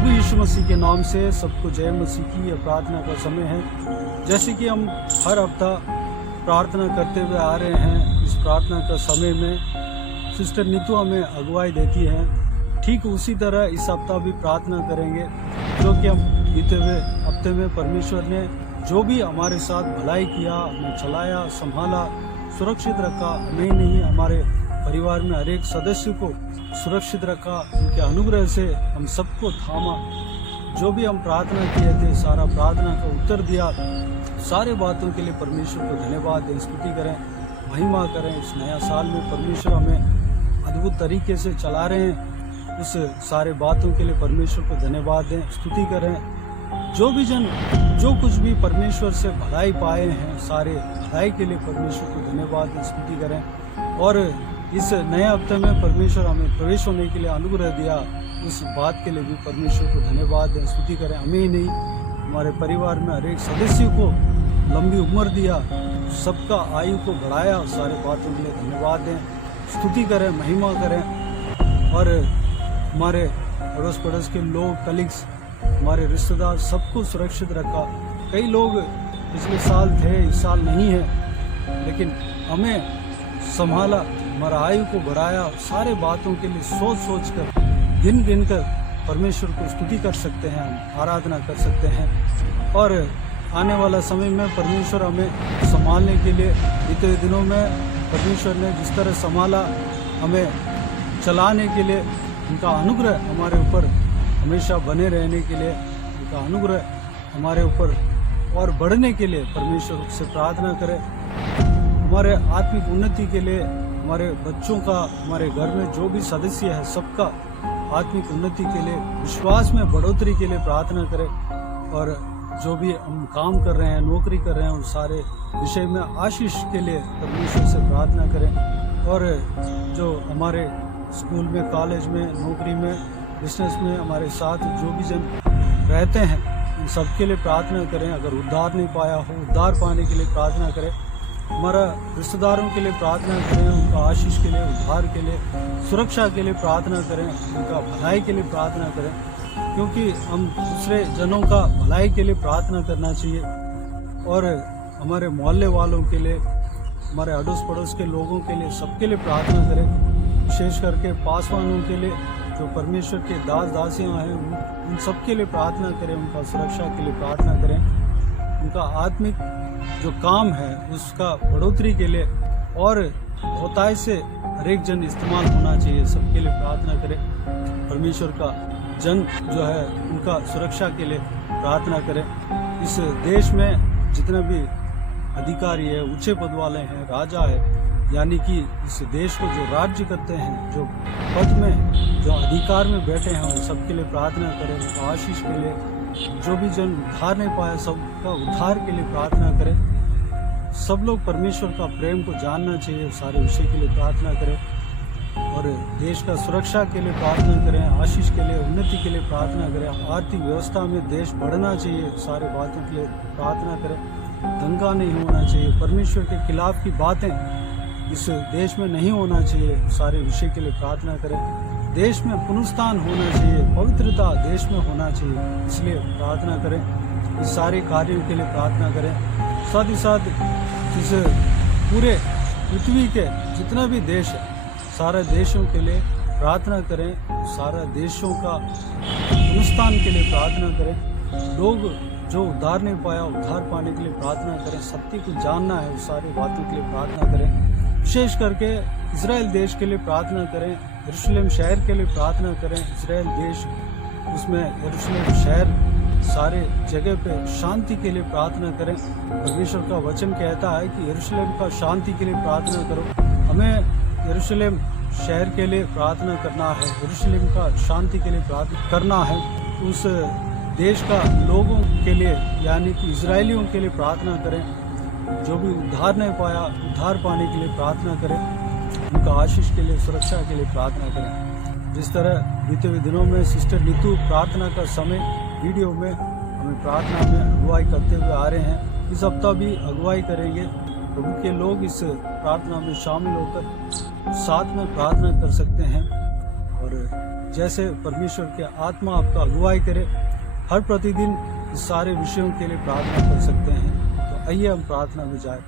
प्रभु यीशु मसीह के नाम से सबको जय मसीह की। यह प्रार्थना का समय है। जैसे कि हम हर हफ्ता प्रार्थना करते हुए आ रहे हैं, इस प्रार्थना का समय में सिस्टर नीतू हमें अगुवाई देती है। ठीक उसी तरह इस हफ्ता भी प्रार्थना करेंगे, जो कि हम बीते हुए हफ्ते में परमेश्वर ने जो भी हमारे साथ भलाई किया, हमें चलाया, संभाला, सुरक्षित रखा, हमें नहीं हमारे परिवार में हर एक सदस्य को सुरक्षित रखा, उनके अनुग्रह से हम सबको थामा। जो भी हम प्रार्थना किए थे, सारा प्रार्थना का उत्तर दिया। सारे बातों के लिए परमेश्वर को धन्यवाद दें, स्तुति करें, महिमा करें। इस नया साल में परमेश्वर हमें अद्भुत तरीके से चला रहे हैं। उस सारे बातों के लिए परमेश्वर को धन्यवाद दें, स्तुति करें। जो भी जन जो कुछ भी परमेश्वर से भलाई पाए हैं, सारे भलाई के लिए परमेश्वर को धन्यवाद दें, स्तुति करें। और इस नए हफ्ते में परमेश्वर हमें प्रवेश होने के लिए अनुग्रह दिया, उस बात के लिए भी परमेश्वर को धन्यवाद दें, स्तुति करें। हमें ही नहीं, हमारे परिवार में हर एक सदस्य को लंबी उम्र दिया, सबका आयु को बढ़ाया। सारे बातों के लिए धन्यवाद दें, स्तुति करें, महिमा करें। और हमारे अड़ोस पड़ोस के लोग, कलीग्स, हमारे रिश्तेदार, सबको सुरक्षित रखा। कई लोग पिछले साल थे, इस साल नहीं है, लेकिन हमें संभाला, हमारा आयु को बढ़ाया। सारे बातों के लिए सोच सोच कर, गिन गिन कर परमेश्वर को स्तुति कर सकते हैं, हम आराधना कर सकते हैं। और आने वाला समय में परमेश्वर हमें संभालने के लिए, बीते दिनों में परमेश्वर ने जिस तरह संभाला, हमें चलाने के लिए, उनका अनुग्रह हमारे ऊपर हमेशा बने रहने के लिए, उनका अनुग्रह हमारे ऊपर और बढ़ने के लिए परमेश्वर से प्रार्थना करें। हमारे आत्मिक उन्नति के लिए, हमारे बच्चों का, हमारे घर में जो भी सदस्य है, सबका आत्मिक उन्नति के लिए, विश्वास में बढ़ोतरी के लिए प्रार्थना करें। और जो भी हम काम कर रहे हैं, नौकरी कर रहे हैं, उन सारे विषय में आशीष के लिए परमेश्वर से प्रार्थना करें। और जो हमारे स्कूल में, कॉलेज में, नौकरी में, बिजनेस में हमारे साथ जो भी जन रहते हैं, उन सबके लिए प्रार्थना करें। अगर उद्धार नहीं पाया हो, उद्धार पाने के लिए प्रार्थना करें। हमारा रिश्तेदारों के लिए प्रार्थना करें, उनका आशीष के लिए, उद्धार के लिए, सुरक्षा के लिए प्रार्थना करें, उनका भलाई के लिए प्रार्थना करें। क्योंकि हम दूसरे जनों का भलाई के लिए प्रार्थना करना चाहिए। और हमारे मोहल्ले वालों के लिए, हमारे अड़ोस पड़ोस के लोगों के लिए, सबके लिए प्रार्थना करें। विशेष करके पासवानों के लिए, जो परमेश्वर के दास दासियां हैं, उन सबके लिए प्रार्थना करें, उनका सुरक्षा के लिए प्रार्थना करें। उनका आत्मिक जो काम है उसका बढ़ोतरी के लिए और बहुतायत से हर एक जन इस्तेमाल होना चाहिए, सबके लिए प्रार्थना करें। परमेश्वर का जन जो है, उनका सुरक्षा के लिए प्रार्थना करें। इस देश में जितने भी अधिकारी है, ऊंचे पद वाले हैं, राजा है, यानी कि इस देश को जो राज्य करते हैं, जो पद में, जो अधिकार में बैठे हैं, उन सबके लिए प्रार्थना करें, उनका आशीष के लिए। जो भी जन उद्धार नहीं पाया, सबका उद्धार के लिए प्रार्थना करें। सब लोग परमेश्वर का प्रेम को जानना चाहिए, सारे विषय के लिए प्रार्थना करें। और देश का सुरक्षा के लिए प्रार्थना करें, आशीष के लिए, उन्नति के लिए प्रार्थना करें। आर्थिक व्यवस्था में देश बढ़ना चाहिए, सारे बातों के लिए प्रार्थना करें। दंगा नहीं होना चाहिए, परमेश्वर के खिलाफ की बातें इस देश में नहीं होना चाहिए, सारे विषय के लिए प्रार्थना करें। देश में पुनरुत्थान होना चाहिए, पवित्रता देश में होना चाहिए, इसलिए प्रार्थना करें। इस सारे कार्यों के लिए प्रार्थना करें। साथ ही साथ इस पूरे पृथ्वी के जितना भी देश है, सारे देशों के लिए प्रार्थना करें। सारे देशों का पुनरुत्थान के लिए प्रार्थना करें। लोग जो उद्धार नहीं पाया, उद्धार पाने के लिए प्रार्थना करें। सत्य को जानना है, उस सारी बातों के लिए प्रार्थना करें। विशेष करके इजराइल देश के लिए प्रार्थना करें, यरूशलेम शहर के लिए प्रार्थना करें। इजराइल देश, उसमें यरूशलेम शहर, सारे जगह पे शांति के लिए प्रार्थना करें। परमेश्वर का वचन कहता है कि यरूशलेम का शांति के लिए प्रार्थना करो। हमें यरूशलेम शहर के लिए प्रार्थना करना है, यरूशलेम का शांति के लिए प्रार्थना करना है। उस देश का लोगों के लिए, यानी कि इजरायलियों के लिए प्रार्थना करें। जो भी उद्धार नहीं पाया, उद्धार पाने के लिए प्रार्थना करें। उनका आशीष के लिए, सुरक्षा के लिए प्रार्थना करें। जिस तरह बीते हुए दिनों में सिस्टर नीतू प्रार्थना का समय वीडियो में हमें प्रार्थना में अगुवाई करते हुए आ रहे हैं, इस हफ्ता भी अगुवाई करेंगे। प्रभु के लोग इस प्रार्थना में शामिल होकर साथ में प्रार्थना कर सकते हैं। और जैसे परमेश्वर के आत्मा आपका अगुवाई करे, हर प्रतिदिन सारे विषयों के लिए प्रार्थना कर सकते हैं। तो आइए हम प्रार्थना में जाए।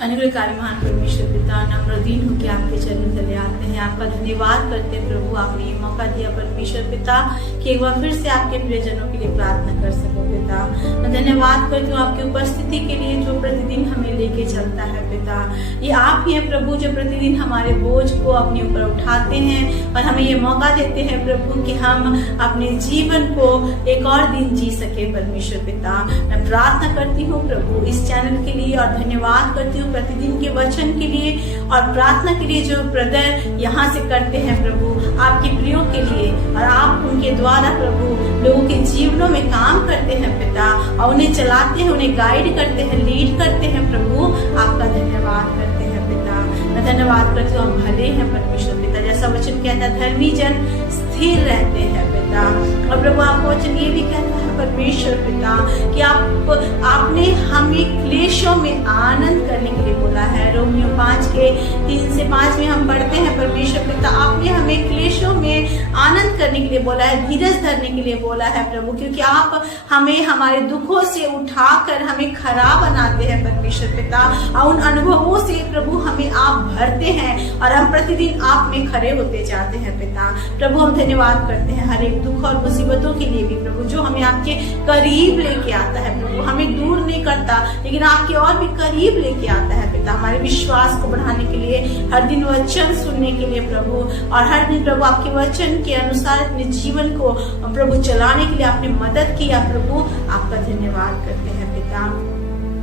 अनुग्रहकारी महान परमेश्वर पिता, नम्रदीन होकर आपके चरणों तले आते हैं। आपका धन्यवाद करते हैं प्रभु, आपने ये मौका दिया परमेश्वर पिता कि एक बार फिर से आपके प्रियजनों के लिए प्रार्थना कर सको पिता। मैं धन्यवाद करती हूँ आपकी उपस्थिति के लिए जो प्रतिदिन हमें लेके चलता है पिता। ये आप ही हैं प्रभु जो प्रतिदिन हमारे बोझ को अपने ऊपर उठाते हैं और हमें ये मौका देते हैं प्रभु कि हम अपने जीवन को एक और दिन जी सके परमेश्वर पिता। मैं प्रार्थना करती हूँ प्रभु इस चैनल के लिए और धन्यवाद करती हूँ प्रतिदिन के वचन के लिए और प्रार्थना के लिए जो ब्रदर यहाँ से करते हैं प्रभु, आपके प्रियों के लिए, और आप उनके द्वारा प्रभु लोगों के जीवनों में काम करते हैं पिता और उन्हें चलाते हैं, उन्हें गाइड करते हैं, लीड करते हैं प्रभु। आपका धन्यवाद करते हैं पिता। मैं धन्यवाद करती हूँ, हम भले हैं परमेश्वर पिता। जैसा वचन कहता है धर्मी जन स्थिर रहते हैं पिता, और प्रभु आपका वचन ये भी कहता है परमेश्वर पिता कि आपने हमें क्लेशों में आनंद करने के लिए बोला है। रोमियो 5:3 से 5 में हम पढ़ते हैं परमेश्वर पिता, आपने हमें क्लेशों में आनंद करने के लिए बोला है, धीरज धरने के लिए बोला है प्रभु, क्योंकि आप हमें हमारे दुखों से उठाकर हमें खरा बनाते हैं परमेश्वर पिता, और उन अनुभवों से प्रभु हमें आप भरते हैं और हम प्रतिदिन आप में खड़े होते जाते हैं पिता। प्रभु हम धन्यवाद करते हैं हर एक दुख और मुसीबतों के लिए भी प्रभु, जो हमें आपके करीब लेके आता है प्रभु, हमें दूर नहीं करता लेकिन आपके और भी करीब लेके आता है पिता, हमारे विश्वास को बढ़ाने के लिए, हर दिन वचन सुनने के लिए प्रभु, और हर दिन प्रभु आपके वचन के अनुसार अपने जीवन को प्रभु चलाने के लिए आपने मदद किया प्रभु। आपका धन्यवाद करते हैं पिता।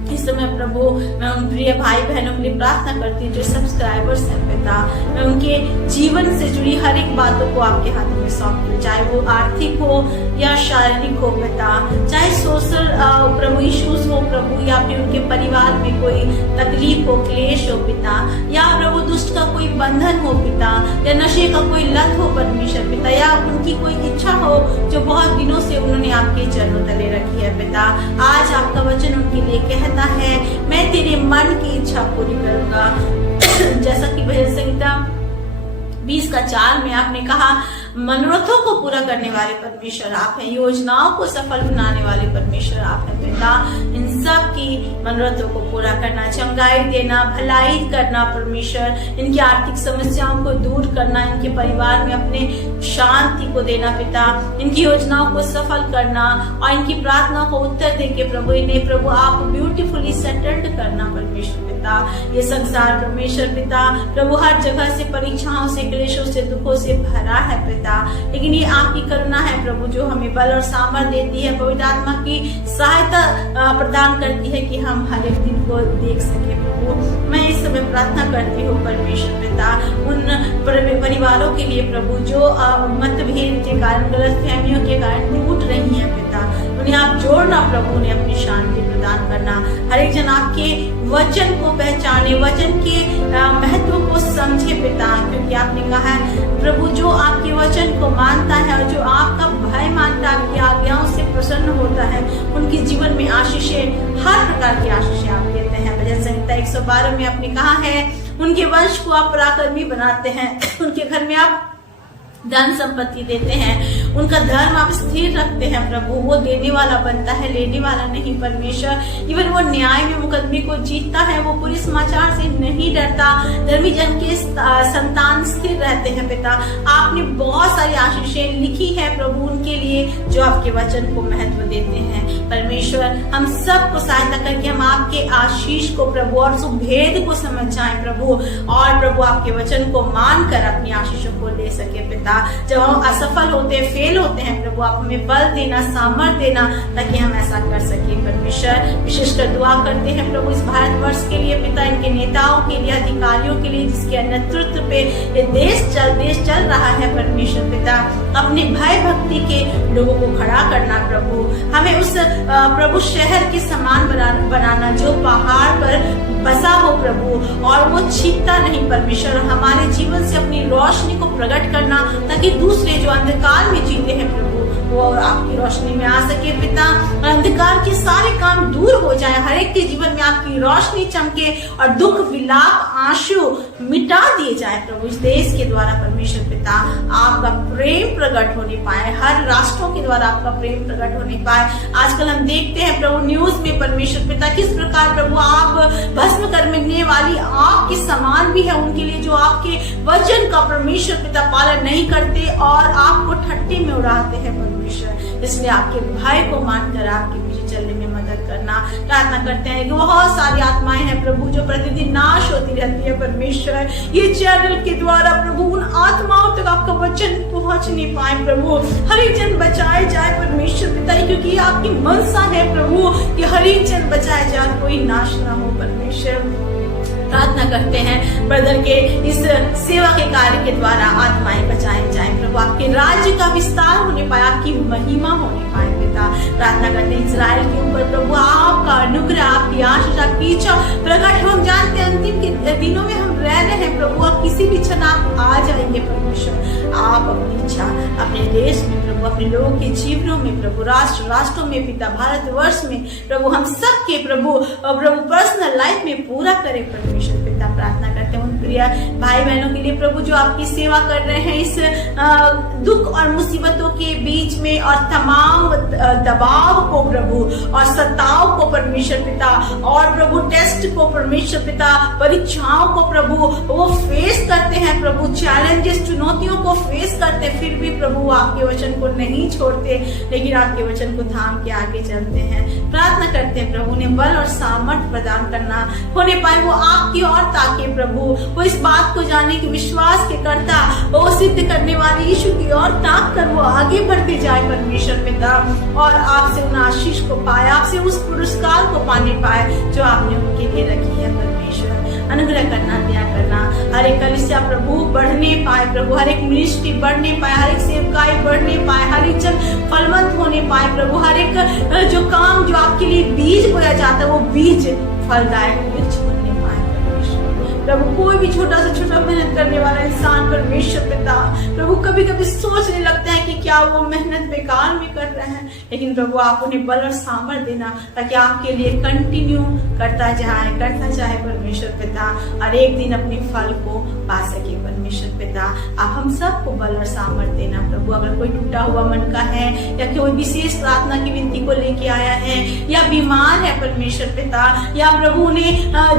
इस समय प्रभु मैं उन प्रिय भाई बहनों के लिए प्रार्थना करती हूँ जो सब्सक्राइबर्स हैं पिता, मैं उनके जीवन से जुड़ी हर एक बातों को आपके हाथों में सौंपती हूँ, चाहे वो आर्थिक हो या शारीरिक हो पिता, चाहे सोशल प्रभु इश्यूज हो प्रभु, या फिर उनके परिवार में कोई तकलीफ हो, क्लेश हो पिता, या प्रभु दुष्ट का कोई बंधन हो पिता, या नशे का कोई लत हो परमेश्वर पिता, या उनकी कोई इच्छा हो जो बहुत दिनों से उन्होंने आपके चरणों तले रखी है पिता। आज आपका वचन उनके लिए कहता है मैं तेरे मन की इच्छा पूरी करूंगा। जैसा कि भजन संहिता 20:4 में आपने कहा मनोरथों को पूरा करने वाले परमेश्वर आप हैं, योजनाओं को सफल बनाने वाले परमेश्वर आप हैं पिता। इन सब की मनोरथों को पूरा करना, चंगाई देना, भलाई करना परमेश्वर, इनकी आर्थिक समस्याओं को दूर करना, इनके परिवार में अपने शांति को देना पिता, इनकी योजनाओं को सफल करना और इनकी प्रार्थना को उत्तर देके प्रभु इन्हें प्रभु आप ब्यूटीफुली सेटल्ड करना परमेश्वर पिता। ये संसार परमेश्वर पिता प्रभु हर जगह से परीक्षाओं से, क्लेशों से, दुखों से भरा है पिता, लेकिन ये आपकी करुणा है प्रभु जो हमें बल और सामर्थ देती है, पवित्र आत्मा की सहायता प्रदान करती है कि हम हर एक दिन को देख सके प्रभु। मैं इस समय प्रार्थना करती हूँ परमेश्वर पिता उन परिवारों के लिए प्रभु जो मतभेद के कारण, गलतफहमियों के कारण टूट रही हैं पिता, उन्हें आप जोड़ना प्रभु, उन्हें अपनी शांति प्रदान करना, हर एक जन आपके वचन को पहचाने, वचन के महत्व को समझे पिता, क्योंकि आपने कहा है प्रभु जो आपके वचन को मानता है और जो आपका भय मानता है, आपकी आज्ञाओं से प्रसन्न होता है, उनके जीवन में आशीषें, हर प्रकार की आशीषें आप देते हैं। भजन संहिता 112 में आपने कहा है उनके वंश को आप पराक्रमी बनाते हैं, उनके घर में आप धन संपत्ति देते हैं, उनका धर्म आप स्थिर रखते हैं प्रभु, वो देने वाला बनता है, लेने वाला नहीं परमेश्वर। इवन वो न्याय में मुकदमे को जीतता है, वो पुलिस समाचार से नहीं डरता, धर्मी जन के संतान स्थिर रहते हैं पिता। आपने बहुत सारी आशीषें लिखी है प्रभु उनके लिए जो आपके वचन को महत्व देते हैं परमेश्वर। हम सबको सहायता करके हम आपके आशीष को प्रभु और सुभेद को समझ जाए प्रभु, और प्रभु आपके वचन को मानकर अपनी आशीषों को ले सके पिता। जब हम असफल होते हैं, फेल होते हैं प्रभु, आप हमें बल देना, सामर्थ देना ताकि हम ऐसा कर सके परमेश्वर। विशेषकर दुआ करते हैं प्रभु इस भारतवर्ष के लिए पिता, इनके नेताओं के लिए, अधिकारियों के लिए, जिसके नेतृत्व पे ये देश चल रहा है परमेश्वर पिता। अपने भय भक्ति के लोगों को खड़ा करना प्रभु, हमें उस प्रभु शहर के समान बनाना जो पहाड़ पर बसा हो प्रभु और वो छिपता नहीं परमेश्वर। हमारे जीवन से अपनी रोशनी को प्रकट करना ताकि दूसरे जो अंधकार में जीते हैं प्रभु वो आपकी रोशनी में आ सके पिता, और अंधकार के सारे काम दूर हो जाए, हर एक के जीवन में आपकी रोशनी चमके और दुख विलाप आंसू मिटा दिए जाए प्रभु। इस देश के द्वारा परमेश्वर पिता आपका प्रेम प्रकट होने पाए, हर राष्ट्रों के द्वारा आपका प्रेम प्रकट होने पाए। आजकल हम देखते हैं प्रभु न्यूज में परमेश्वर पिता किस प्रकार प्रभु आप भस्म करने वाली आग के समान भी है उनके लिए, जो आपके वचन का परमेश्वर पिता पालन नहीं करते और आपको ठट्टे में उड़ाते हैं परमेश्वर। इसलिए आपके भय को मानकर आपके पीछे चलने में मदद करना प्रार्थना करते हैं। बहुत सारी आत्माएं हैं प्रभु जो प्रतिदिन नाश होती रहती है परमेश्वर, ये चैनल के द्वारा प्रभु उन आत्माओं तक आपका वचन पहुंच नहीं पाए प्रभु, हर एक जन बचाए जाए परमेश्वर पिता, क्योंकि ये आपकी मनसा है प्रभु कि हर एक जन बचाए जाए, कोई नाश ना हो परमेश्वर। प्रार्थना करते हैं ब्रदर के इस सेवा के कार्य के द्वारा आत्माएं बचाई जाए प्रभु, आपके राज्य का विस्तार होने पाए, आपकी महिमा होने पाए पिता। प्रार्थना करते हैं इजराइल के ऊपर प्रभु आपका अनुग्रह, आपकी आशीष, आपकी इच्छा प्रकट हो। हम जानते हैं अंतिम के दिनों में हम रह रहे हैं प्रभु, अब किसी भी क्षण आप आ जाएंगे परमेश्वर। आप अपनी इच्छा अपने देश में प्रभु, अपने लोगों के जीवनों में प्रभु, राष्ट्रों में पिता, भारतवर्ष में प्रभु, हम सबके प्रभु पर्सनल लाइफ में पूरा करें परमेश्वर पिता। प्रार्थना करते हैं उन प्रिय भाई बहनों के लिए प्रभु जो आपकी सेवा कर रहे हैं इस दुख और मुसीबतों के बीच में, और तमाम दबाव को प्रभु और सताव को परमेश्वर पिता, और प्रभु टेस्ट को परमेश्वर पिता, परीक्षाओं को प्रभु वो फेस करते हैं प्रभु, चैलेंजेस चुनौतियों को फेस करते, फिर भी प्रभु आपके वचन को नहीं छोड़ते, लेकिन आपके वचन को थाम के आगे चलते हैं। प्रार्थना करते हैं प्रभु ने बल और सामर्थ प्रदान करना होने पाए, वो आपकी और ताके प्रभु, वो इस बात को जाने कि विश्वास के कर्ता, वो सिद्ध करने वाले यीशु की और ताक कर वो आगे बढ़ते जाए परमेश्वर पिता, और आपसे उन आशीष को पाए, आपसे उस पुरस्कार को पाने पाए जो आपने उनके लिए रखी है परमेश्वर। अनुग्रह करना, दया करना, हर एक कलीसिया प्रभु बढ़ने पाए प्रभु, हर एक मिनिस्ट्री बढ़ने पाए, हर एक सेवकाई बढ़ने पाए, हर एक जन फलवंत होने पाए प्रभु, हर एक जो काम जो आपके लिए बीज बोया जाता है वो बीज फलदायक वृक्ष बनने पाए परमेश्वर प्रभु। कोई भी छोटा से छोटा मेहनत करने वाला इंसान परमेश्वर पिता प्रभु कभी कभी सोचने लगता है कि क्या वो मेहनत बेकार में कर रहे हैं, लेकिन प्रभु आप उन्हें बल और सामर्थ देना ताकि आपके लिए कंटिन्यू करता जाए परमेश्वर पिता, और एक दिन अपने फल को पा सके परमेश्वर पिता। आप हम सबको बल और सामर्थ देना प्रभु। अगर कोई टूटा हुआ मन का है या कोई विशेष प्रार्थना की विनती को लेके आया है या बीमार है परमेश्वर पिता, या प्रभु ने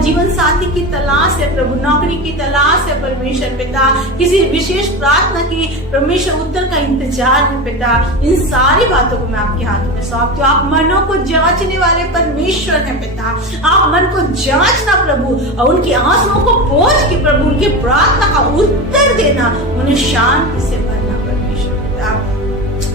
जीवन साथी की तलाश है प्रभु, नौकरी की तलाश है परमेश्वर पिता, किसी विशेष प्रार्थना की परमेश्वर उत्तर का इंतजार है पिता, इन सारी बातों को मैं आपके हाथों में सौंपती हूँ। आप मनों को जांचने वाले परमेश्वर हैं पिता, आप मन को जांचना प्रभु, और उनकी आंसुओं को पोंछ के प्रभु उनकी प्रार्थना का उत्तर देना, उन्हें शांति से भरना परमेश्वर पिता।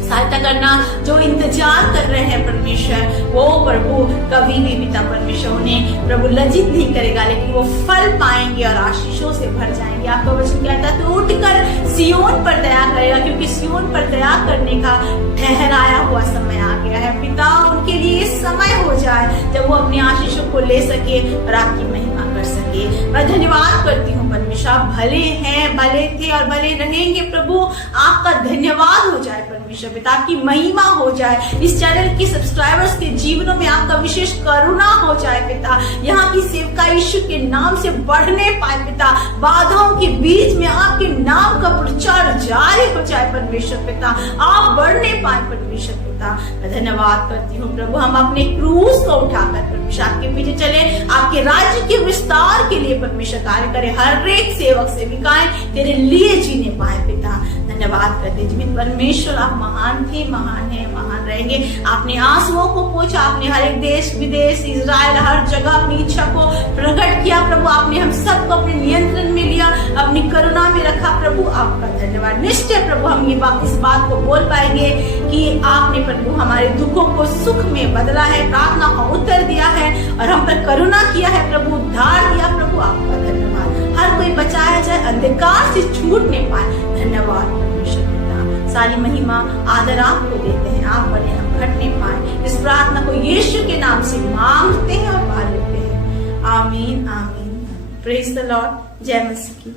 सहायता करना जो इंतजार कर रहे हैं परमेश्वर, वो प्रभु कभी भी पिता परमेश्वर उन्हें प्रभु लज्जित नहीं करेगा, लेकिन वो फल पाएंगे और आशीषों से भर जाएंगे। आपका वचन कहता है तो उठकर सियोन पर दया करेगा, क्योंकि सियोन पर दया करने का ठहराया हुआ समय आ गया है पिता। उनके लिए समय हो जाए जब वो अपनी आशीषों को ले सके और आपकी महिमा कर सके। मैं धन्यवाद करती हूँ परमेश्वर, आप भले हैं, भले थे और भले रहेंगे प्रभु। आपका धन्यवाद हो जाए परमेश्वर पिता, आपकी महिमा हो जाए, इस चैनल के सब्सक्राइबर्स के जीवनों में आपका विशेष करुणा हो जाए पिता, यहाँ की सेवका यीशु के नाम से बढ़ने पाए पिता, बाधाओं के बीच में आपके नाम का प्रचार जारी हो जाए परमेश्वर पिता, आप बढ़ने पाए परमेश्वर पिता। मैं धन्यवाद करती हूँ प्रभु, हम अपने क्रूस को उठाकर परमेश्वर आपके पीछे चले, आपके राज्य के विस्तार के लिए परमेश्वर कार्य करे, हर एक सेवक सेविकाएं तेरे लिए जीने पाए पिता। धन्यवाद करते जीवित परमेश्वर, आप महान थे, महान है, महान रहेंगे। आपने आंसुओं को पोंछा, आपने हर एक देश विदेश इजराइल हर जगह अपनी इच्छा को प्रकट किया प्रभु, आपने हम सबको अपने नियंत्रण में लिया, अपनी करुणा में रखा प्रभु, आपका धन्यवाद। निश्चय प्रभु हम ये इस बात को बोल पाएंगे कि आपने प्रभु हमारे दुखों को सुख में बदला है, प्रार्थना का उत्तर दिया है और हम पर करुणा किया है प्रभु, उद्धार दिया प्रभु, आपका धन्यवाद। हर कोई बचाया जाए, अंधकार से छूटने पाए, धन्यवाद परमेश्वर पिता। सारी महिमा आदर आपको देते हैं, आप बने हम घटने पाए। इस प्रार्थना को यीशु के नाम से मांगते हैं और पा लेते हैं, आमीन आमीन। प्रेज द लॉर्ड, जय मसीह की।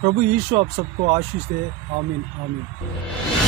प्रभु यीशु आप सबको आशीष दे, आमीन आमीन।